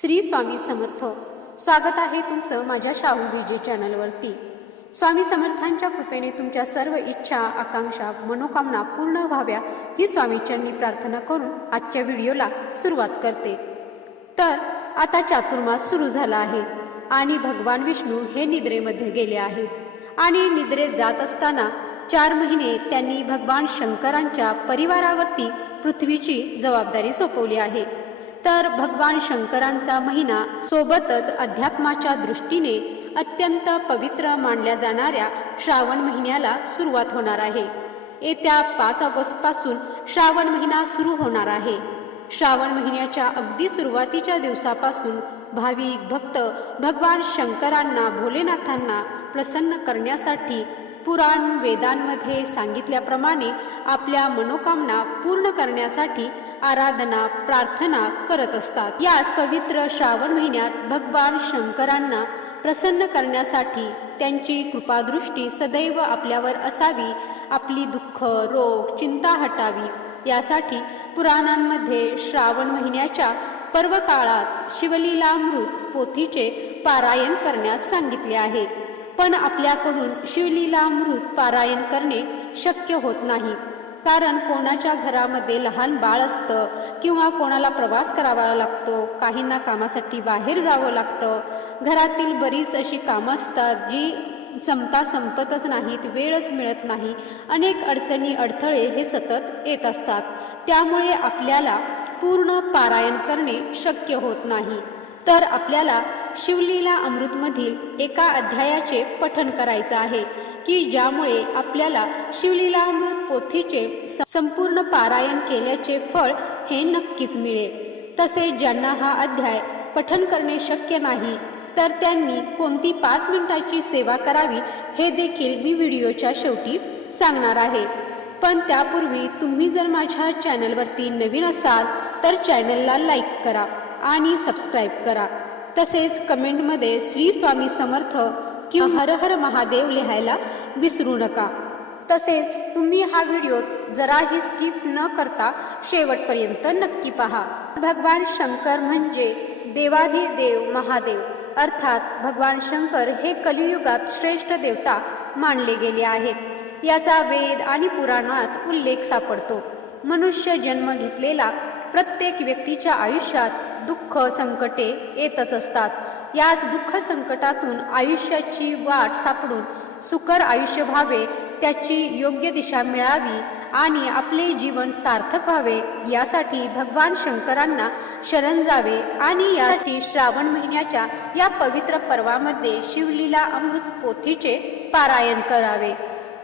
श्री स्वामी समर्थ. स्वागत आहे तुमचं माझ्या शाहू बीजे चॅनलवरती. स्वामी समर्थांच्या कृपेने तुमच्या सर्व इच्छा आकांक्षा मनोकामना पूर्ण व्हाव्या ही स्वामीचरणी प्रार्थना करून आजच्या व्हिडिओला सुरुवात करते. तर आता चातुर्मास सुरू झाला आहे आणि भगवान विष्णू हे निद्रेमध्ये गेले आहेत आणि निद्रेत जात असताना चार महिने त्यांनी भगवान शंकरांच्या परिवारावरती पृथ्वीची जबाबदारी सोपवली आहे. तर भगवान शंकरांचा महिना सोबतच अध्यात्माच्या दृष्टीने अत्यंत पवित्र मानल्या जाणाऱ्या श्रावण महिन्याला सुरुवात होणार आहे. येत्या पाच ऑगस्टपासून श्रावण महिना सुरू होणार आहे. श्रावण महिन्याच्या अगदी सुरुवातीच्या दिवसापासून भाविक भक्त भगवान शंकरांना भोलेनाथांना प्रसन्न करण्यासाठी पुराण वेदांमध्ये सांगितल्याप्रमाणे आपल्या मनोकामना पूर्ण करण्यासाठी आराधना प्रार्थना करत असतात. याच पवित्र श्रावण महिन्यात भगवान शंकरांना प्रसन्न करण्यासाठी त्यांची कृपादृष्टी सदैव आपल्यावर असावी. आपली दुःख रोग चिंता हटावी. यासाठी पुराणांमध्ये श्रावण महिन्याच्या पर्वकाळात शिवलीलामृत पोथीचे पारायण करण्यास सांगितले आहे. पण आपल्याकडून शिवलीलामृत पारायण करणे शक्य होत नाही. कारण कोणाच्या घरामध्ये लहान बाळ असतं किंवा कोणाला प्रवास करावा लागतो काहींना कामासाठी बाहेर जावं लागतं. घरातील बरीच अशी कामं असतात जी जमता संपतच नाहीत वेळच मिळत नाही. अनेक अडचणी अडथळे हे सतत येत असतात. त्यामुळे आपल्याला पूर्ण पारायण करणे शक्य होत नाही. तर आपल्याला शिवलीला अमृतमधील एका अध्यायाचे पठन करायचं आहे की ज्यामुळे आपल्याला शिवलीला अमृत पोथीचे संपूर्ण पारायण केल्याचे फळ हे नक्कीच मिळेल. तसेच ज्यांना हा अध्याय पठन करणे शक्य नाही तर त्यांनी कोणती पाच मिनिटाची सेवा करावी हे देखील मी व्हिडिओच्या शेवटी सांगणार आहे. पण त्यापूर्वी तुम्ही जर माझ्या चॅनलवरती नवीन असाल तर चॅनलला लाईक करा आणि सबस्क्राईब करा. तसेच कमेंटमध्ये श्री स्वामी समर्थ किंवा हर हर महादेव लिहायला विसरू नका. तसेच तुम्ही हा व्हिडिओ जराही स्किप न करता शेवटपर्यंत नक्की पहा. भगवान शंकर म्हणजे देवाधिदेव महादेव. अर्थात भगवान शंकर हे कलियुगात श्रेष्ठ देवता मानले गेले आहेत. याचा वेद आणि पुराणात उल्लेख सापडतो. मनुष्य जन्म घेतलेला प्रत्येक व्यक्तीच्या आयुष्यात दुःख संकटे येतच असतात. याच दुःख संकटातून आयुष्याची वाट सापडून सुकर आयुष्य व्हावे त्याची योग्य दिशा मिळावी आणि आपले जीवन सार्थक व्हावे यासाठी भगवान शंकरांना शरण जावे आणि यासाठी श्रावण महिन्याच्या या पवित्र पर्वामध्ये शिवलीला अमृत पोथीचे पारायण करावे.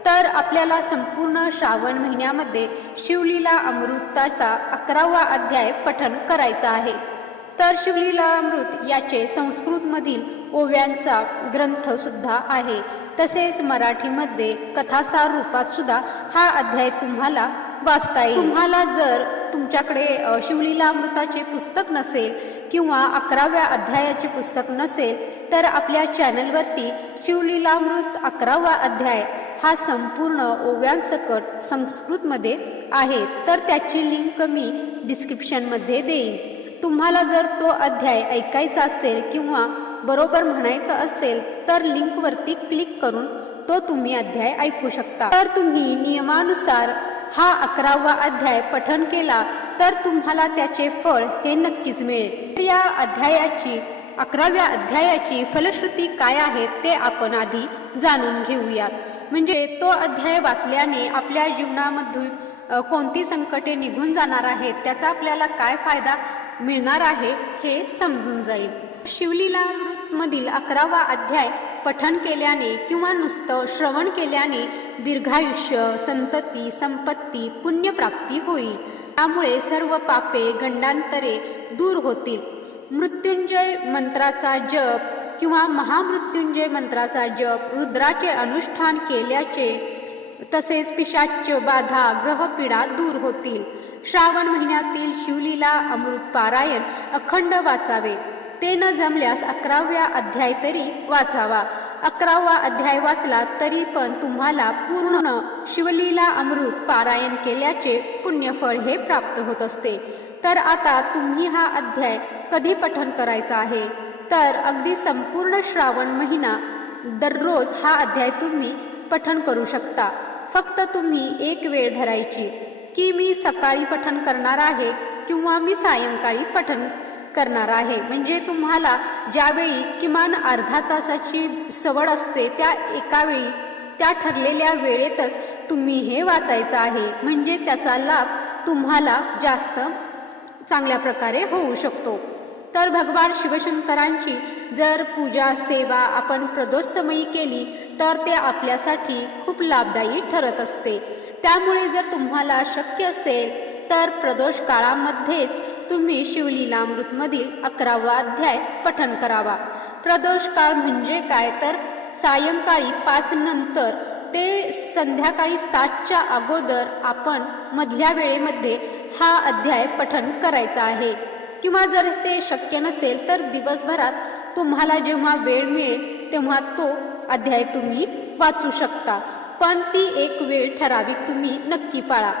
तर आपल्याला संपूर्ण श्रावण महिन्यामध्ये शिवलीला अमृताचा अकरावा अध्याय पठन करायचा आहे. तर शिवलीलामृत याचे संस्कृतमधील ओव्यांचा ग्रंथ सुद्धा आहे. तसेच मराठीमध्ये कथासार रूपात सुद्धा हा अध्याय तुम्हाला वाचता येईल. तुम्हाला जर तुमच्याकडे शिवलीलामृताचे पुस्तक नसेल किंवा अकराव्या अध्यायाचे पुस्तक नसेल तर आपल्या चॅनलवरती शिवलीलामृत अकरावा अध्याय हा संपूर्ण ओव्यांसकट संस्कृतमध्ये आहे. तर त्याची लिंक मी डिस्क्रिप्शनमध्ये देईन. तुम्हाला जर तो अध्याय ऐकायचा असेल किंवा बरोबर म्हणायचा असेल तर लिंकवरती क्लिक करून तो तुम्ही अध्याय ऐकू शकता. तर तुम्ही नियमानुसार हा अकरावा अध्याय पठन केला तर तुम्हाला त्याचे फळ हे नक्कीच मिळेल. या अध्यायाची अकराव्या अध्यायाची फलश्रुती काय आहे ते आपण आधी जाणून घेऊयात. म्हणजे तो अध्याय वाचल्याने आपल्या जीवनामधून कोणती संकटे निघून जाणार आहेत त्याचा आपल्याला काय फायदा? मिळणार आहे हे समजून जाईल. शिवलीलामृतमधील अकरावा अध्याय पठन केल्याने किंवा नुसतं श्रवण केल्याने दीर्घायुष्य संतती संपत्ती पुण्यप्राप्ती होईल. त्यामुळे सर्व पापे गंडांतरे दूर होतील. मृत्युंजय मंत्राचा जप किंवा महामृत्युंजय मंत्राचा जप रुद्राचे अनुष्ठान केल्याचे तसेच पिशाच्य बाधा ग्रहपीडा दूर होतील. श्रावण महिन्यातील शिवलीला अमृत पारायण अखंड वाचावे. ते न जमल्यास अकराव्या अध्याय तरी वाचावा. अकरावा अध्याय वाचला तरी पण तुम्हाला पूर्ण शिवलीला अमृत पारायण केल्याचे पुण्यफळ हे प्राप्त होत असते. तर आता तुम्ही हा अध्याय कधी पठण करायचा आहे? तर अगदी संपूर्ण श्रावण महिना दररोज हा अध्याय तुम्ही पठण करू शकता. फक्त तुम्ही एक वेळ धरायची. की मी सकाळी पठण करणार आहे किंवा मी सायंकाळी पठण करणार आहे. म्हणजे तुम्हाला ज्यावेळी किमान अर्धा तासाची सवड असते त्या एकावेळी त्या ठरलेल्या वेळेतच तुम्ही हे वाचायचं आहे. म्हणजे त्याचा लाभ तुम्हाला जास्त चांगल्या प्रकारे होऊ शकतो. तर भगवान शिवशंकरांची जर पूजा सेवा आपण प्रदोषसमयी केली तर ते आपल्यासाठी खूप लाभदायी ठरत असते. त्यामुळे जर तुम्हाला शक्य असेल तर प्रदोष काळामध्येच तुम्ही शिवलीलामृतमधील अकरावा अध्याय पठन करावा. प्रदोष काळ म्हणजे काय? तर सायंकाळी पाच नंतर ते संध्याकाळी सातच्या अगोदर आपण मधल्या वेळेमध्ये हा अध्याय पठन करायचा आहे. किंवा जर ते शक्य नसेल तर दिवसभरात तुम्हाला जेव्हा वेळ मिळेल तेव्हा तो अध्याय तुम्ही वाचू शकता. पण ती एक वेळ ठराविक तुम्ही नक्की पाळा.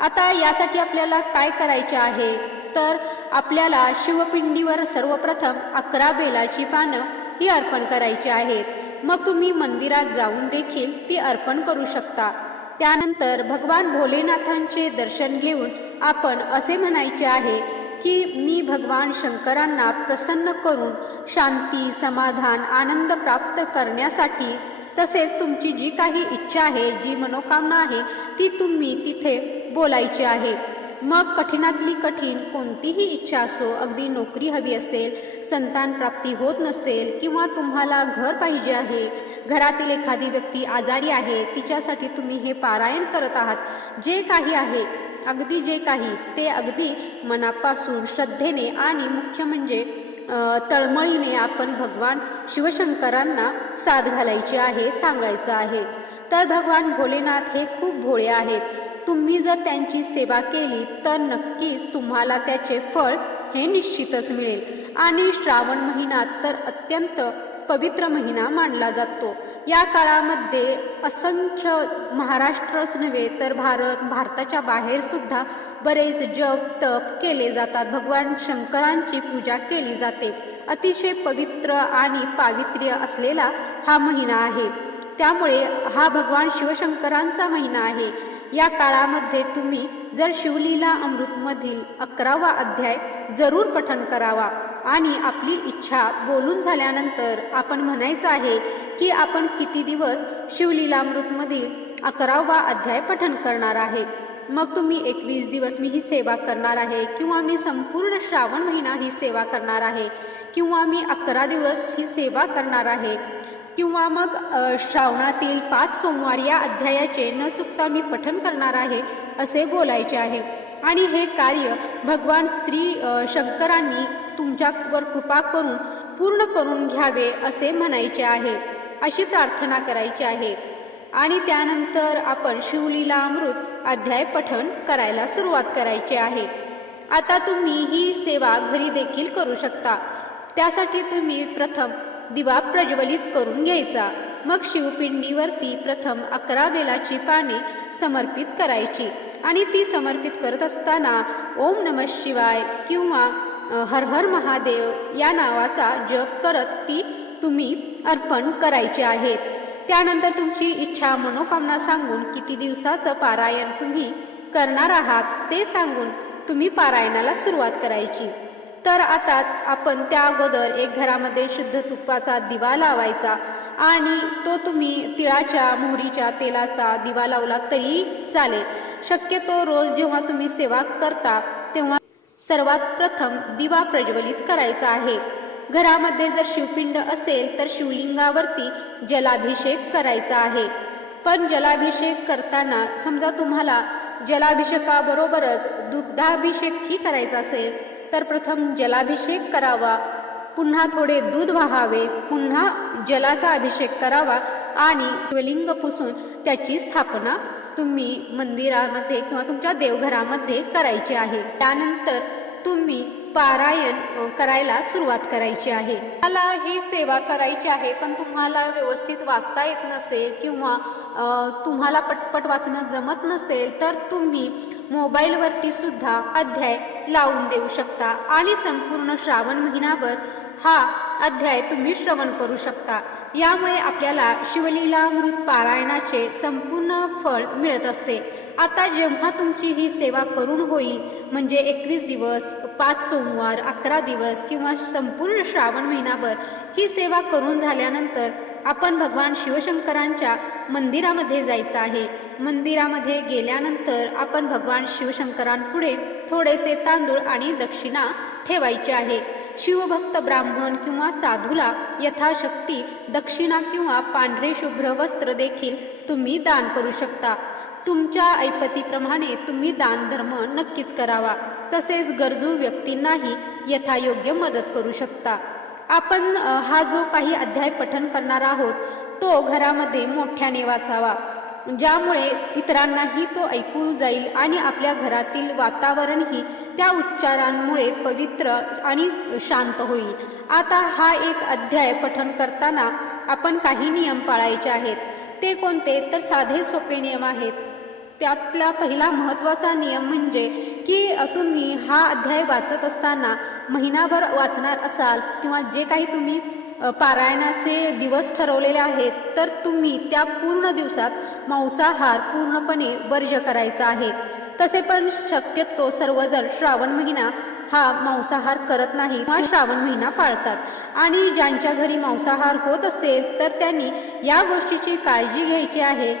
आता यासाठी आपल्याला काय करायचे आहे? तर आपल्याला शिवपिंडीवर सर्वप्रथम अकरा बेलाची पानं ही अर्पण करायची आहेत. मग तुम्ही मंदिरात जाऊन देखील ती अर्पण करू शकता. त्यानंतर भगवान भोलेनाथांचे दर्शन घेऊन आपण असे म्हणायचे आहे की मी भगवान शंकरांना प्रसन्न करून शांती समाधान आनंद प्राप्त करण्यासाठी तसेच तुमची जी काही इच्छा आहे जी मनोकामना आहे ती तुम्ही तिथे बोलायची आहे. मग कठीणातली कठीण कोणतीही इच्छा असो अगदी नोकरी हवी असेल संतान प्राप्ती होत नसेल किंवा तुम्हाला घर पाहिजे आहे घरातील एखादी व्यक्ती आजारी आहे तिच्यासाठी तुम्ही हे पारायण करत आहात जे काही आहे अगदी जे काही ते अगदी मनापासून श्रद्धेने आणि मुख्य म्हणजे तळमळीने आपण भगवान शिवशंकरांना साथ घालायची आहे सांगायचं आहे. तर भगवान भोलेनाथ हे खूप भोळे आहेत. तुम्ही जर त्यांची सेवा केली तर नक्कीच तुम्हाला त्याचे फळ हे निश्चितच मिळेल. आणि श्रावण महिना तर अत्यंत पवित्र महिना मानला जातो. या काळामध्ये असंख्य महाराष्ट्रच नव्हे तर भारत भारताच्या बाहेर सुद्धा बरेच जप तप केले जातात. भगवान शंकरांची पूजा केली जाते. अतिशय पवित्र आणि पावित्र्य असलेला हा महिना आहे. त्यामुळे हा भगवान शिवशंकरांचा महिना आहे. या काळामध्ये तुम्ही जर शिवलीला अमृतमधील अकरावा अध्याय जरूर पठण करावा. आणि आपली इच्छा बोलून झाल्यानंतर आपण म्हणायचं आहे की आपण किती दिवस शिवलीलामृतमधील अकरावा अध्याय पठन करणार आहे? मग तुम्ही एकवीस दिवस मी ही सेवा करणार आहे किंवा मी संपूर्ण श्रावण महिना ही सेवा करणार आहे? किंवा मी अकरा दिवस ही सेवा करणार आहे? किंवा मग श्रावणातील पाच सोमवार या अध्यायाचे न चुकता मी पठन करणार आहे असे बोलायचे आहे. आणि हे कार्य भगवान श्री शंकरांनी तुमच्यावर कृपा करून पूर्ण करून घ्यावे असे म्हणायचे आहे. अशी प्रार्थना करायची आहे. आणि त्यानंतर आपण शिवलीला अमृत अध्याय पठण करायला सुरुवात करायची आहे. आता तुम्ही ही सेवा घरी देखील करू शकता. त्यासाठी तुम्ही प्रथम दिवा प्रज्वलित करून घ्यायचा. मग शिवपिंडीवरती प्रथम अकरा बेलाची पाने समर्पित करायची. आणि ती समर्पित करत असताना ओम नम शिवाय किंवा हर हर महादेव या नावाचा जप करत ती तुम्ही अर्पण करायचे आहेत. त्यानंतर तुमची इच्छा मनोकामना सांगून किती दिवसाचं पारायण तुम्ही करणार आहात ते सांगून तुम्ही पारायणाला सुरुवात करायची. तर आता आपण त्या अगोदर एक घरामध्ये शुद्ध तुपाचा दिवा लावायचा आणि तो तुम्ही तिळाच्या मोहरीच्या तेलाचा दिवा लावला तरी चालेल. शक्यतो रोज जेव्हा तुम्ही सेवा करता तेव्हा सर्वात प्रथम दिवा प्रज्वलित करायचा आहे. घरामध्ये जर शिवपिंड असेल तर शिवलिंगावरती जलाभिषेक करायचा आहे. पण जलाभिषेक करताना समजा तुम्हाला जलाभिषेकाबरोबरच दुग्धाभिषेकही करायचा असेल तर प्रथम जलाभिषेक करावा पुन्हा थोडे दूध वाहावे पुन्हा जलाचा अभिषेक करावा आणि शिवलिंग पुसून त्याची स्थापना तुम्ही मंदिरामध्ये किंवा तुमच्या देवघरामध्ये करायची आहे. त्यानंतर तुम्ही पारायण करायला सुरुवात करायची आहे. मला ही सेवा करायची आहे पण तुम्हाला व्यवस्थित वाचता येत नसेल किंवा तुम्हाला पटपट वाचणं जमत नसेल तर तुम्ही मोबाईलवरती सुद्धा अध्याय लावून देऊ शकता. आणि संपूर्ण श्रावण महिनाभर हा अध्याय तुम्ही श्रवण करू शकता. यामुळे आपल्याला शिवलीलामृत पारायणाचे संपूर्ण फळ मिळत असते. आता जेव्हा तुमची ही सेवा करून होईल म्हणजे एकवीस दिवस पाच सोमवार अकरा दिवस किंवा संपूर्ण श्रावण महिनाभर ही सेवा करून झाल्यानंतर आपण भगवान शिवशंकरांच्या मंदिरामध्ये जायचं आहे. मंदिरामध्ये गेल्यानंतर आपण भगवान शिवशंकरांपुढे थोडेसे तांदूळ आणि दक्षिणा ठेवायचे आहे. शिवभक्त ब्राह्मण किंवा साधूला यथाशक्ती दक्षिणा किंवा पांढरे शुभ्र वस्त्र देखील तुम्ही दान करू शकता. तुमच्या ऐपतीप्रमाणे तुम्ही दान धर्म नक्कीच करावा. तसेच गरजू व्यक्तींनाही यथायोग्य मदत करू शकता. आपण हा जो काही अध्याय पठन करणार आहोत तो घरामध्ये मोठ्याने वाचावा. ज्यामुळे इतरांनाही तो ऐकू जाईल आणि आपल्या घरातील वातावरणही त्या उच्चारांमुळे पवित्र आणि शांत होईल. आता हा एक अध्याय पठन करताना आपण काही नियम पाळायचे आहेत. ते कोणते? तर साधे सोपे नियम आहेत. त्यातला पहिला महत्त्वाचा नियम म्हणजे की तुम्ही हा अध्याय वाचत असताना महिनाभर वाचणार असाल किंवा जे काही तुम्ही पारायणाचे दिवस ठरवलेले आहेत तर तुम्ही त्या पूर्ण दिवसात मांसाहार पूर्णपणे वर्ज्य करायचा आहे. तसे पण शक्यतो सर्वजण श्रावण महिना हा मांसाहार करत नाही हा श्रावण महिना पाळतात. आणि ज्यांच्या घरी मांसाहार होत असेल तर त्यांनी या गोष्टीची काळजी घ्यायची आहे.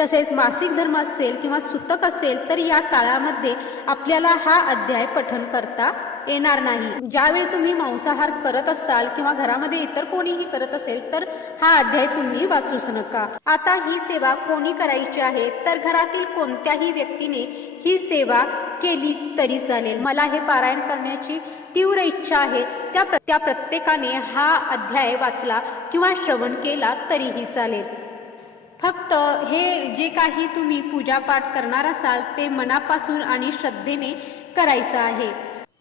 तसेच मासिक धर्म असेल किंवा सुतक असेल तर या काळामध्ये आपल्याला हा अध्याय पठन करता येणार नाही. ज्यावेळी तुम्ही मांसाहार करत असाल किंवा घरामध्ये इतर कोणीही करत असेल तर हा अध्याय तुम्ही वाचूच नका. आता ही सेवा कोणी करायची आहे? तर घरातील कोणत्याही व्यक्तीने ही सेवा केली तरी चालेल. मला हे पारायण करण्याची तीव्र इच्छा आहे. त्या त्या प्रत्येकाने हा अध्याय वाचला किंवा श्रवण केला तरीही चालेल. फक्त हे जे काही तुम्ही पूजापाठ करणार असाल ते मनापासून आणि श्रद्धेने करायचं आहे.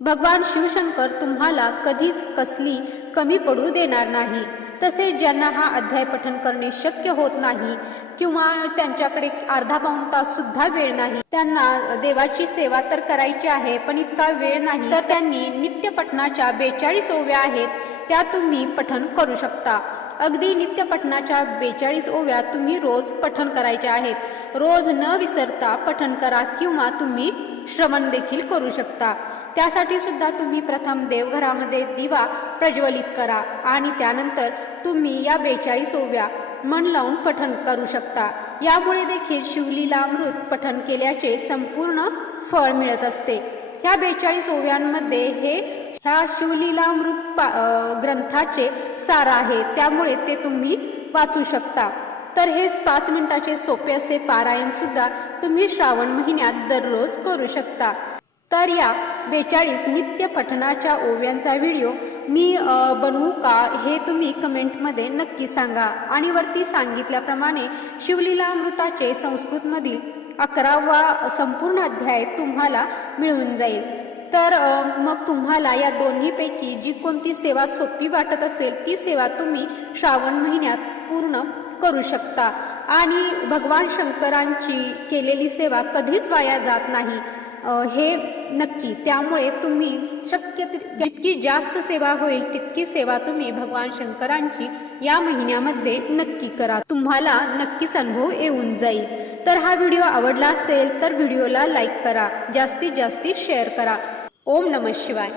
भगवान शिवशंकर तुम्हाला कधीच कसली कमी पडू देणार नाही. तसेच ज्यांना हा अध्याय पठन करणे शक्य होत नाही किंवा त्यांच्याकडे अर्धा पाऊन तास सुद्धा वेळ नाही त्यांना देवाची सेवा तर करायची आहे पण इतका वेळ नाही तर त्यांनी नित्य पठणाच्या बेचाळीस ओव्या आहेत त्या तुम्ही पठन करू शकता. अगदी नित्य पठणाच्या बेचाळीस ओव्या तुम्ही रोज पठन करायच्या आहेत. रोज न विसरता पठन करा किंवा तुम्ही श्रवण देखील करू शकता. त्यासाठी सुद्धा तुम्ही प्रथम देवघरामध्ये दिवा प्रज्वलित करा आणि त्यानंतर तुम्ही या बेचाळीस ओव्या मन लावून पठन करू शकता. यामुळे देखील शिवलीलामृत पठन केल्याचे संपूर्ण फळ मिळत असते. ह्या बेचाळीस ओव्यांमध्ये हे ह्या शिवलीलामृत पा ग्रंथाचे सार आहे. त्यामुळे ते तुम्ही वाचू शकता. तर हेच पाच मिनिटाचे सोपे असे पारायण सुद्धा तुम्ही श्रावण महिन्यात दररोज करू शकता. तर या बेचाळीस नित्य पठणाच्या ओव्यांचा व्हिडिओ मी बनवू का हे तुम्ही कमेंटमध्ये नक्की सांगा. आणि वरती सांगितल्याप्रमाणे शिवलीलामृताचे संस्कृतमधील अकरावा संपूर्ण अध्याय तुम्हाला मिळून जाईल. तर मग तुम्हाला या दोन्हीपैकी जी कोणती सेवा सोपी वाटत असेल ती सेवा तुम्ही श्रावण महिन्यात पूर्ण करू शकता. आणि भगवान शंकरांची केलेली सेवा कधीच वाया जात नाही. हे नक्की. त्यामुळे तुम्ही शक्य जितकी जास्त सेवा होईल तितकी सेवा तुम्ही भगवान शंकरांची या महिन्यामध्ये नक्की करा. तुम्हाला नक्कीच अनुभव येऊन जाईल. तर हा व्हिडिओ आवडला असेल तर व्हिडिओला लाईक करा. जास्तीत जास्ती शेअर करा. ओम नम शिवाय.